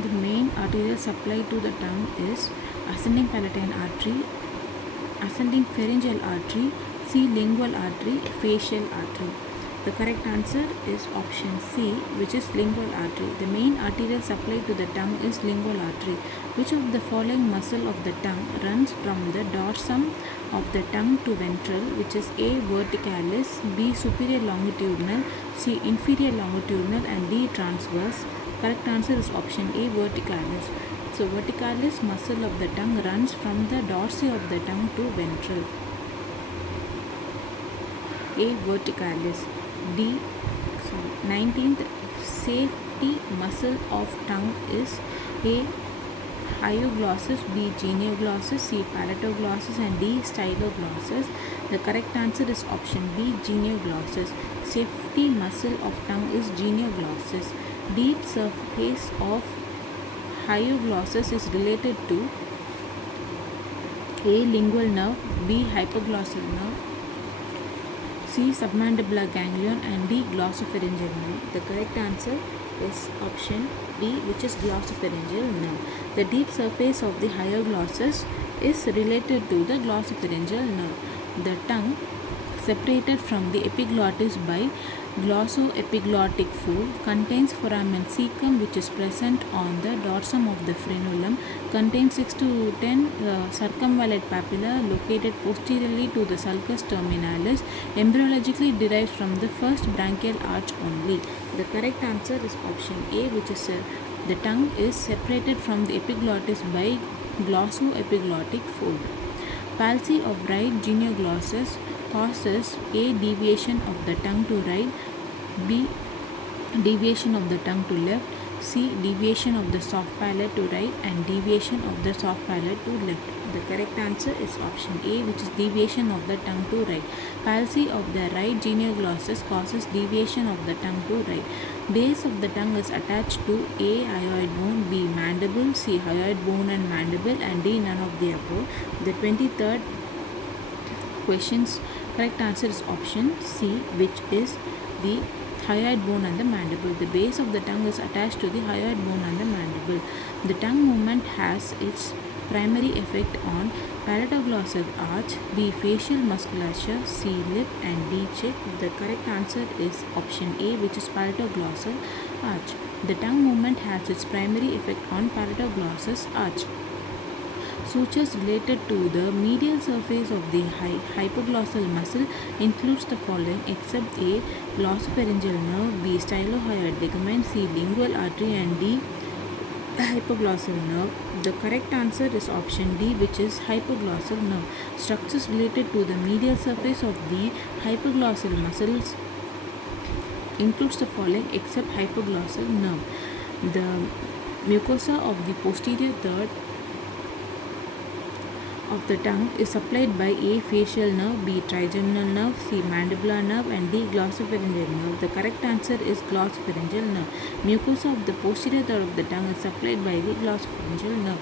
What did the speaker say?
The main arterial supply to the tongue is ascending palatine artery, ascending pharyngeal artery, C. lingual artery, facial artery. The correct answer is option C, which is lingual artery. The main arterial supply to the tongue is lingual artery. Which of the following muscle of the tongue runs from the dorsum of the tongue to ventral, which is A. verticalis, B. superior longitudinal, C. inferior longitudinal, and D. transverse? Correct answer is option A, verticalis. So verticalis muscle of the tongue runs from the dorsi of the tongue to ventral. A. verticalis. 19th safety muscle of tongue is A. hyoglossus, B. genioglossus, C. palatoglossus, and D. styloglossus. The correct answer is option B, genioglossus. Safety muscle of tongue is genioglossus. Deep surface of hyoglossus is related to A. lingual nerve, B. hypoglossal nerve, C. submandibular ganglion, and D. glossopharyngeal nerve. The correct answer is option B, which is glossopharyngeal nerve. The deep surface of the hyoglossus is related to the glossopharyngeal nerve. The tongue separated from the epiglottis by glossoepiglottic fold contains foramen cecum, which is present on the dorsum of the frenulum, contains 6 to 10 circumvallate papilla located posteriorly to the sulcus terminalis, embryologically derived from the first branchial arch only. The correct answer is option A, which is the tongue is separated from the epiglottis by glossoepiglottic fold. Palsy of right genioglossus causes A. deviation of the tongue to right, B. deviation of the tongue to left, C. deviation of the soft palate to right, and deviation of the soft palate to left. The correct answer is option A, which is deviation of the tongue to right. Palsy of the right genioglossus causes deviation of the tongue to right. Base of the tongue is attached to A. hyoid bone, B. mandible, C. hyoid bone and mandible, and D. none of the above. The 23rd question's correct answer is option C, which is the hyoid bone and the mandible. The base of the tongue is attached to the hyoid bone and the mandible. The tongue movement has its primary effect on palatoglossal arch, B. facial musculature, C. lip, and D. cheek. The correct answer is option A, which is palatoglossal arch. The tongue movement has its primary effect on palatoglossal arch. Sutures related to the medial surface of the hypoglossal muscle includes the following except A. glossopharyngeal nerve, B. stylohyoid ligament, C. lingual artery, and D. hypoglossal nerve. The correct answer is option D, which is hypoglossal nerve. Structures related to the medial surface of the hypoglossal muscles includes the following except hypoglossal nerve. The mucosa of the posterior third of the tongue is supplied by A. facial nerve, B. trigeminal nerve, C. mandibular nerve, and D. glossopharyngeal nerve. The correct answer is glossopharyngeal nerve. Mucosa of the posterior third of the tongue is supplied by the glossopharyngeal nerve.